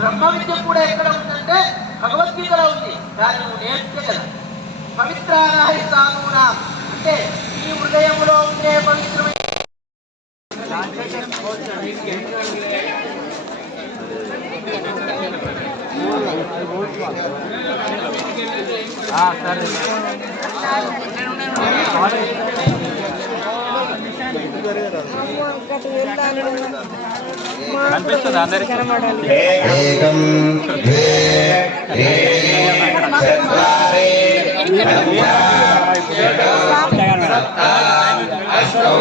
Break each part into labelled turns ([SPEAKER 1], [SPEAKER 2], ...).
[SPEAKER 1] బ్రహ్మ విద్య కూడా ఎక్కడ ఉందంటే భగవద్గీతలో ఉంది. దాన్ని నువ్వు నేర్చుకే కదా పవిత్రానాహి సాధువునా? అంటే ఈ హృదయంలో ఉండే పవిత్రమైన
[SPEAKER 2] సరే. అష్టౌ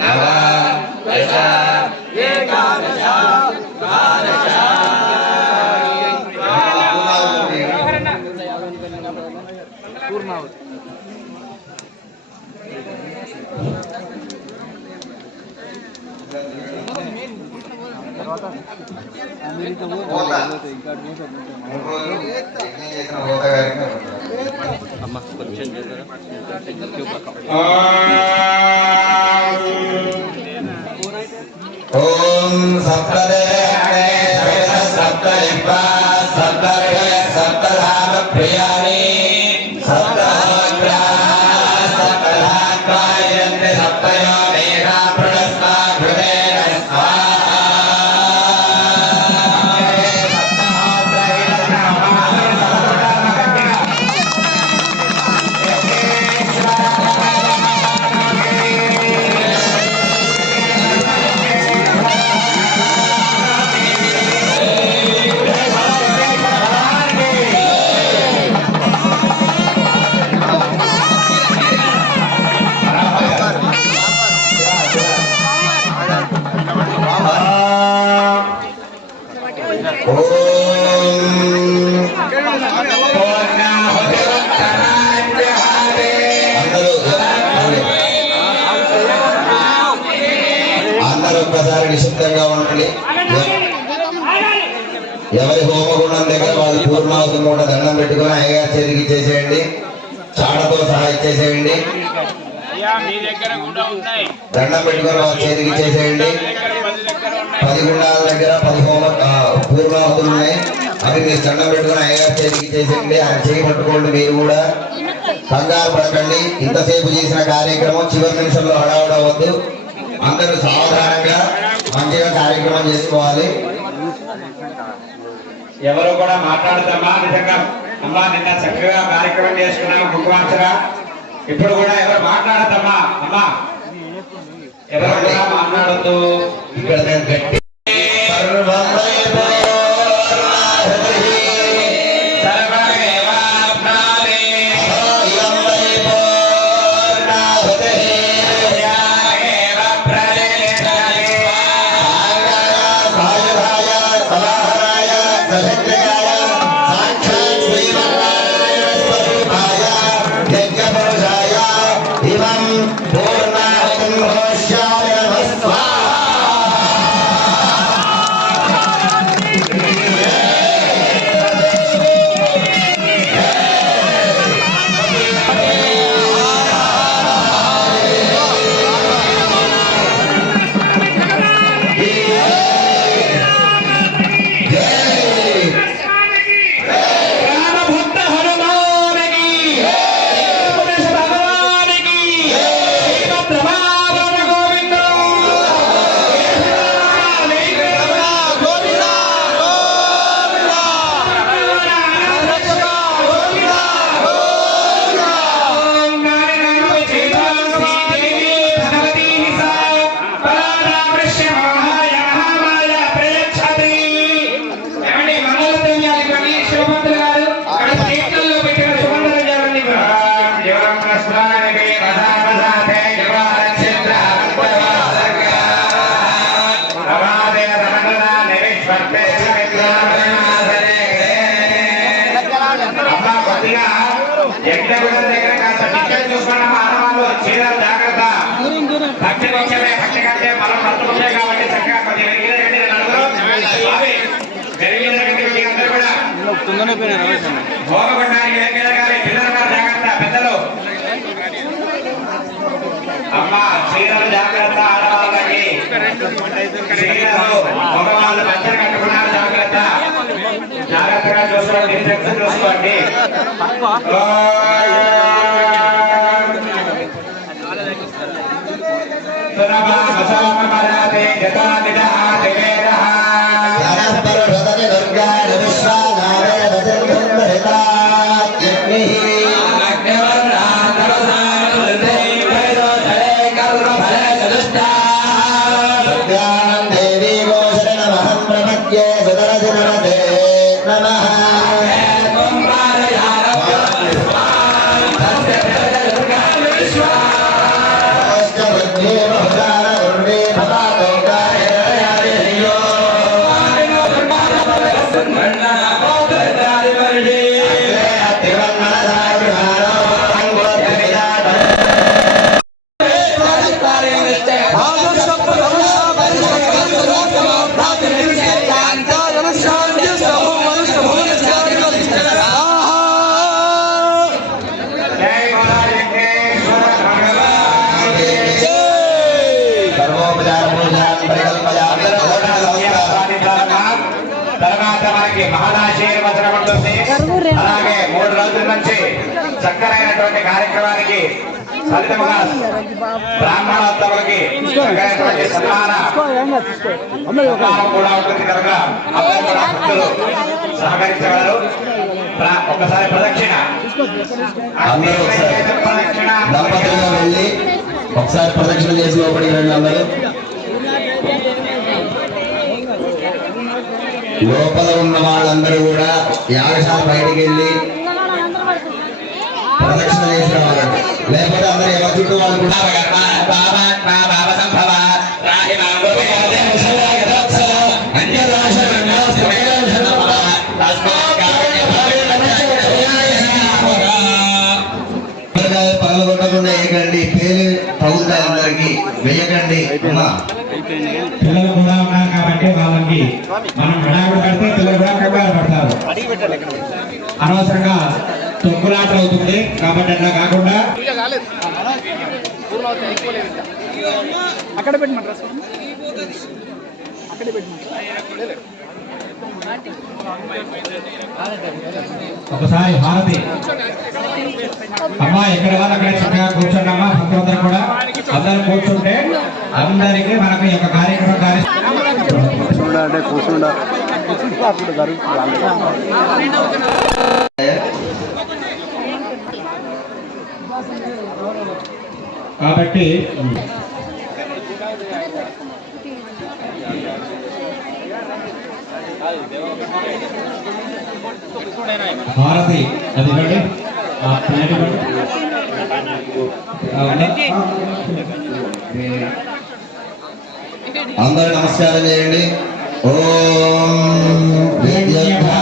[SPEAKER 2] నవ దశ ఏకాదశ.
[SPEAKER 3] అమ్మ కొంచెం
[SPEAKER 2] ఓం సప్తదేవే సప్తలింబ సప్తర్గ సప్తధామ ప్రియా అందరూ ఒక్కసారి నిశ్శబ్దంగా ఉండండి. ఎవరి హోమగుండం దగ్గర వాళ్ళు పూర్ణావతం కూడా దండం పెట్టుకొని అయ్యగారి చేతికి ఇచ్చేసేయండి. చాటతో సహా ఇచ్చేసేయండి. దండం పెట్టుకొని వాళ్ళ చేతికి ఇచ్చేసేయండి.
[SPEAKER 4] పది
[SPEAKER 2] గుండాల దగ్గర పది హోమ పూర్ణావతులు ఉన్నాయి. అవి మీరు దండం పెట్టుకొని అయ్యగారి చేతికి ఇచ్చేసేయండి. ఆయన చేయి పట్టుకోండి మీరు కూడా. కంగారు పడకండి. ఇంతసేపు చేసిన కార్యక్రమం చివరి నిమిషంలో హడావుడవద్దు అందరూ సావధానంగా మంచిగా కార్యక్రమం చేసుకోవాలి.
[SPEAKER 4] ఎవరు కూడా మాట్లాడతామా? నిజంగా అమ్మా నిన్న చక్కగా కార్యక్రమం చేసుకున్నాము కుంకుమార్చన ఇప్పుడు కూడా ఎవరు మాట్లాడతామా? అమ్మా ఎవరు కూడా మాట్లాడద్దు.
[SPEAKER 2] ఇక్కడ
[SPEAKER 4] యజ్ఞగుడం దగ్గర కాస్త చీరలు జాగ్రత్త. భక్తి భక్తి కంటే మనం కాబట్టి చక్కగా వెలిగిన వెలిగిన అందరూ కూడా. భోగపడడానికి వెలిగిన కానీ పిల్లలు కూడా జాగ్రత్త పెద్దలు. చీరలు జాగ్రత్త ఆడవాళ్ళకి చీరలు కట్టుకున్నారు జాగ్రత్త.
[SPEAKER 2] జాగ్రత్తగా చూసుకోండి నిశ్శబ్దం చూసుకోండి. ఉంటుంది అలాగే మూడు రోజుల నుంచి చక్కరైనటువంటి కార్యక్రమానికి ఫలితముగా సన్మాన కూడా ఉంటుంది కనుక అందరూ కూడా భక్తులు సహకరించగలరు. ప్ర- ఒక్కసారి ప్రదక్షిణ.
[SPEAKER 4] అందరూ ఒకసారి
[SPEAKER 2] ప్రదక్షిణ
[SPEAKER 4] దంపతులుగా వెళ్ళి ఒకసారి ప్రదక్షిణ చేసి లోపలికి రండి అందరూ. లోపల ఉన్న వాళ్ళందరూ కూడా యాగశాల బయటికి వెళ్ళి ప్రదక్షిణ చేసి రావాలండి లేకపోతే అందరూ ఎవరి చుట్టూ వాళ్ళు కూడా పగలగొట్టకుండా వేయకండి. పేరు తగులుతాయి అందరికి. వేయకండి. అమ్మా.
[SPEAKER 2] పిల్లలు కాబట్టి వాళ్ళకి మనం హడావిడి పెడితే పిల్లలు కూడా కంగారు పడతారు అనవసరంగా తొక్కులాట అవుతుంది కాబట్టి అట్లా కాకుండా
[SPEAKER 5] అక్కడ పెట్టమంటారా స్వామి? అక్కడే పెట్టమంటారా?
[SPEAKER 2] ఒకసారి హారతి. అమ్మా ఎక్కడ వాళ్ళు అక్కడ చక్కగా కూర్చోండి అమ్మా. భక్తులందరూ కూడా. అందరూ కూర్చుంటే అందరికీ మనకు ఈ యొక్క కార్యక్రమం కార్య కాబట్టి హారతి అది ఇవ్వండి. ఆ ప్లేట్ ఇవ్వండి.
[SPEAKER 4] అందరూ నమస్కారం చేయండి. ఓం విద్యా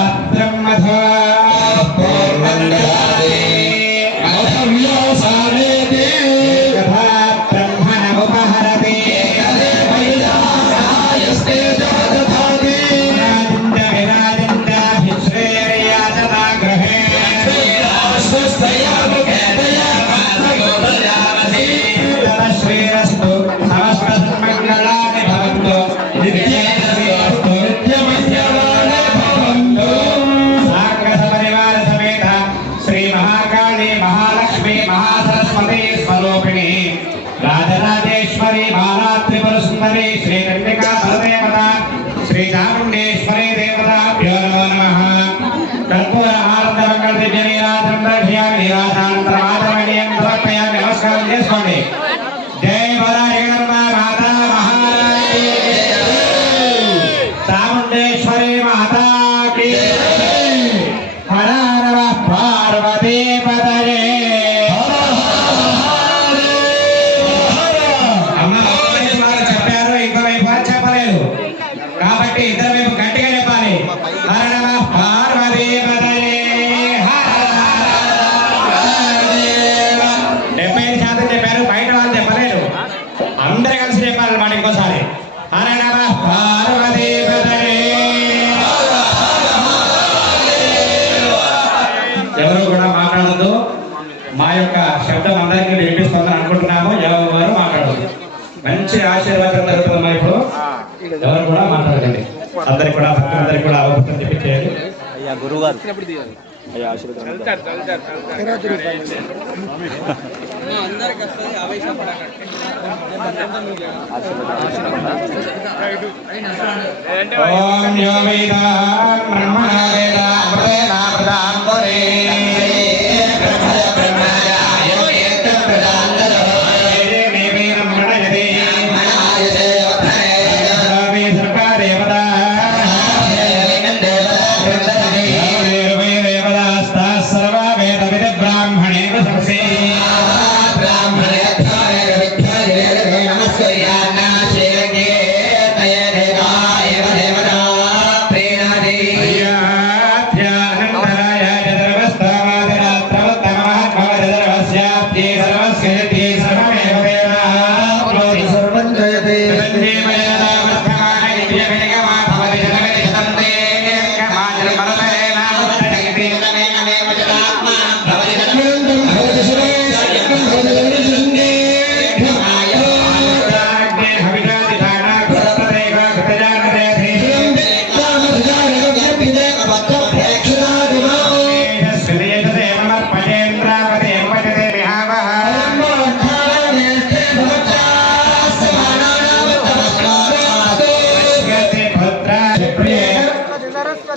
[SPEAKER 2] యొక్క శబ్దం అందరికీ వినిపిస్తుందని అనుకుంటున్నాము. ఎవరు మాట్లాడదు మంచి ఆశీర్వాదం జరుగుతుందమ్మా ఇప్పుడు. ఎవరు కూడా మాట్లాడకండి. అందరికి కూడా భక్తులందరికీ కూడా అవసరం చెప్పించేయాలి
[SPEAKER 3] గురువు గారు అయ్యా ఆశీర్వాదం.
[SPEAKER 4] ఓం యో వేద బ్రహ్మణ వేద అమృతేన ప్రదాన్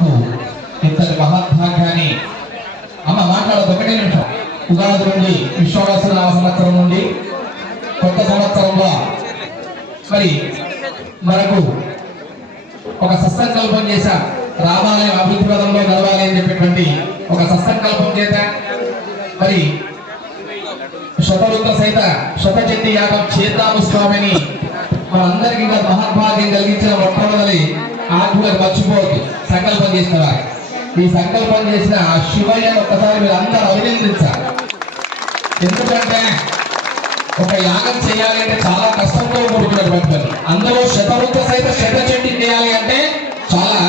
[SPEAKER 6] మనకు ఇంతటి మహాభాగ్యాన్ని అమ్మ మాట్లాడదు ఒకటే నిమిషం. ఉగాది నుండి విశ్వాస నామ సంవత్సరం నుండి కొత్త సంవత్సరంలో మరి మనకు ఒక సత్సంకల్పం చేశా రామాలయం అభివృద్ధి పదంలో నడవాలి అని చెప్పేటువంటి ఒక సత్సంకల్పం చేత మరి శతవృత్త సహిత శతచండి యాగం చేద్దాము స్వామిని వాళ్ళందరికీ ఇంకా మహాత్మాజీ కలిగించిన మొట్టమొదటి ఆత్మలకు మర్చిపోవద్దు. సంకల్పం చేసిన ఈ సంకల్పం చేసిన ఆ శివయ్య ఒక్కసారి మీరు అందరూ అభినందించాలి. ఎందుకంటే ఒక యాగం చేయాలి అంటే చాలా కష్టంతో కూడుకున్నటువంటి పని అందులో శతవృత్త సహిత శత చెట్టు చేయాలి అంటే చాలా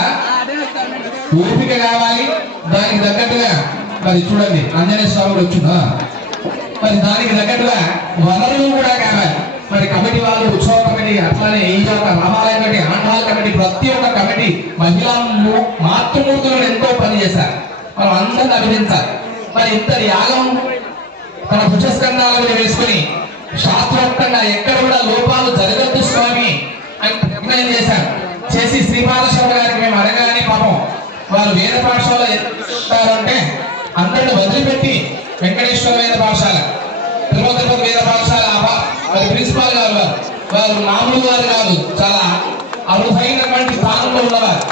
[SPEAKER 6] ఓపిక కావాలి. దానికి తగ్గట్టుగా మరి చూడండి ఆంజనేయ స్వామి వచ్చిందా? మరి దానికి తగ్గట్టుగా వనరులు కూడా కావాలి. మరి కమిటీ వాళ్ళు ఉత్సవ కమిటీ అట్లానే ఈ యొక్క రామాలయ కమిటీ ఆండాల కమిటీ ప్రతి ఒక్క కమిటీ మహిళా ము- మాతృమూర్తులు ఎంతో పని చేశారు. మనం అందరిని అభినందించాలి. మరి ఇంత యాగం తన భుజస్కంధాలను వేసుకుని శాస్త్రోక్తంగా ఎక్కడ కూడా లోపాలు జరగద్దు స్వామి నిర్ణయం చేశారు. చేసి శ్రీపాద గారికి మేము అడగాలని పాపం వారు వేద పాఠశాల అంటే అందరిని వదిలిపెట్టి వెంకటేశ్వర వేద పాఠశాల తిరుమల తిరుపతి వేద పాఠశాల అది మరి ప్రిన్సిపాల్ గారు వారు వారు మామూలు వారు కాదు చాలా అరుదైనటువంటి స్థానంలో ఉన్నవారు.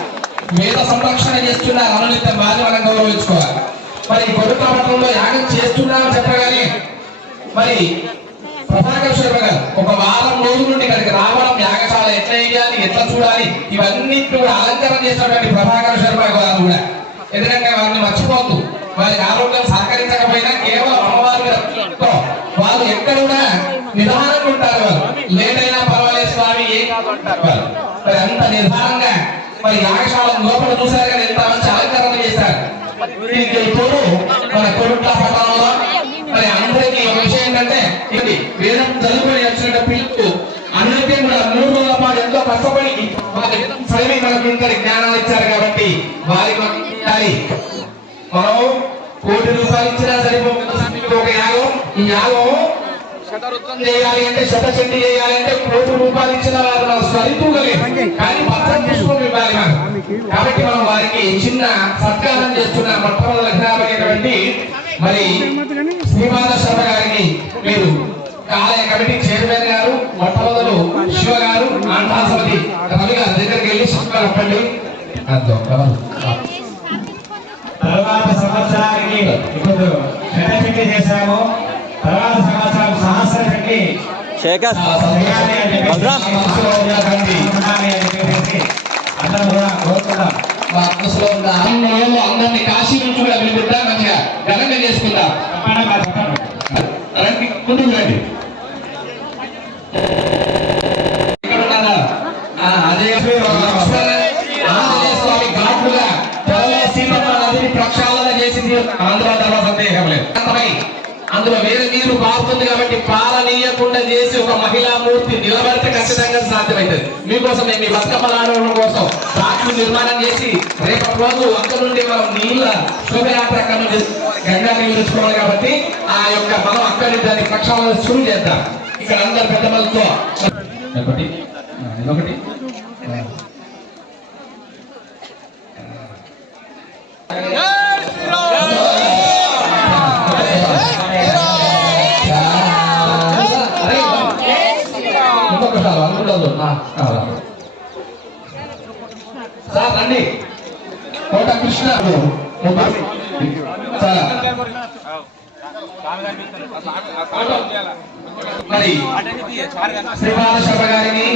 [SPEAKER 6] వేద సంరక్షణ చేస్తున్నారు అనునిత్యం బాధ్య మనం గౌరవించుకోవాలి. మరి గొడవ పట్టణంలో యాగం చేస్తున్నామని చెప్పగానే మరి ప్రభాకర్ శర్మ గారు ఒక వారం రోజుల నుండి ఇక్కడికి రావడం యాగశాల ఎట్లా వేయాలి ఎట్లా చూడాలి ఇవన్నీ కూడా అలంకరణ చేసినటువంటి ప్రభాకర్ శర్మ గారు కూడా. ఎందుకంటే వారిని మర్చిపోద్దు వారికి ఆరోగ్యం సహకరించకపోయినా కేవలం అమ్మవారి వారు ఎక్కడ కూడా నిదానంగా ఉంటారు వారు లేట్ అయినా పర్వాలేదు స్వామి ఏం కాదు అంటారు వారు నిర్ధారంగా మరి యాగశాల లోపల చూశారు కానీ ఎంత మంచి అలంకరణ చేశారు. దీనికి తోడు మన కొడుట్ల పట్టణంలో మరి అందరికీ ఒక విషయం ఏంటంటే ఇది వేదం చదువుకొని వచ్చిన పిల్లలు అందరికీ కూడా మూడు రోజుల పాటు ఎంతో కష్టపడి వారి చదివి మనకు ఇంతటి జ్ఞానాలు ఇచ్చారు కాబట్టి వారికి ఉండాలి మనం కోటి రూపాయలు ఇచ్చినా సరిపోతుంది. ఒక యాగం ఈ యాగం శతరుత్వం చేయాలి అంటే శత చెండి చేయాలి అంటే కోటి రూపాయలు ఇచ్చిన సరితూగలేము కానీ పత్రం పుష్పం ఇవ్వాలి కాబట్టి మనం వారికి చిన్న సత్కారం చేస్తున్న మొట్టమొదటి లగ్నామైనటువంటి మరి శ్రీమాత శర్మ గారికి మీరు ఆలయ కమిటీ చైర్మన్ గారు మొట్టమొదలు శివ గారు ఆంధ్రాసమితి రవి గారి దగ్గరికి వెళ్ళి అంతో ఎవరు?
[SPEAKER 4] తర్వాత సంవత్సరానికి ఇప్పుడు చేశాము. తర్వాత
[SPEAKER 3] శేఖర్
[SPEAKER 4] చెప్పేసి అందరం కూడా కోరుకుందాం
[SPEAKER 6] మా మనసులో ఉన్న ఆనందంలో అందరినీ కాశీ నుంచి కూడా అవుతుంది కాబట్టి పాలనీయకుండా చేసి ఒక మహిళా మూర్తి నిలబడితే ఖచ్చితంగా సాధ్యమవుతుంది మీకోసం మేము ఈ బతుకమ్మ నాడవడం కోసం రాట్లు నిర్మాణం చేసి రేపటి రోజు అక్కడ నుండి మనం నీళ్ళ శుభయాత్ర అక్కడ నుండి గంగా నీళ్ళు తెచ్చుకోవాలి కాబట్టి ఆ యొక్క మనం అక్కడి దాన్ని ప్రక్షాళన శురు చేద్దాం. ఇక్కడ అందరు పెద్దలతో ఒకటి. ఒకటి Yeah! సార్ అనుకుంటాను సార్ రండి. కోట కృష్ణ. మరి శ్రీమాన గారిని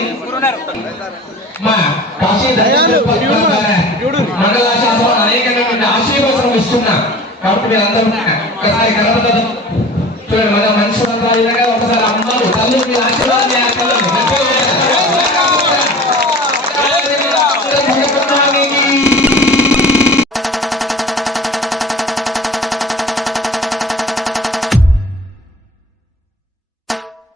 [SPEAKER 6] మండల శాసనం అనేకమైన ఆశీర్వచనం ఇస్తున్నా. కాబట్టి మీరందరూ ఒకసారి కలపదు చూడండి మన మనిషి ఒకసారి అమ్మాలు తల్లి మీద ఆశీర్వాదం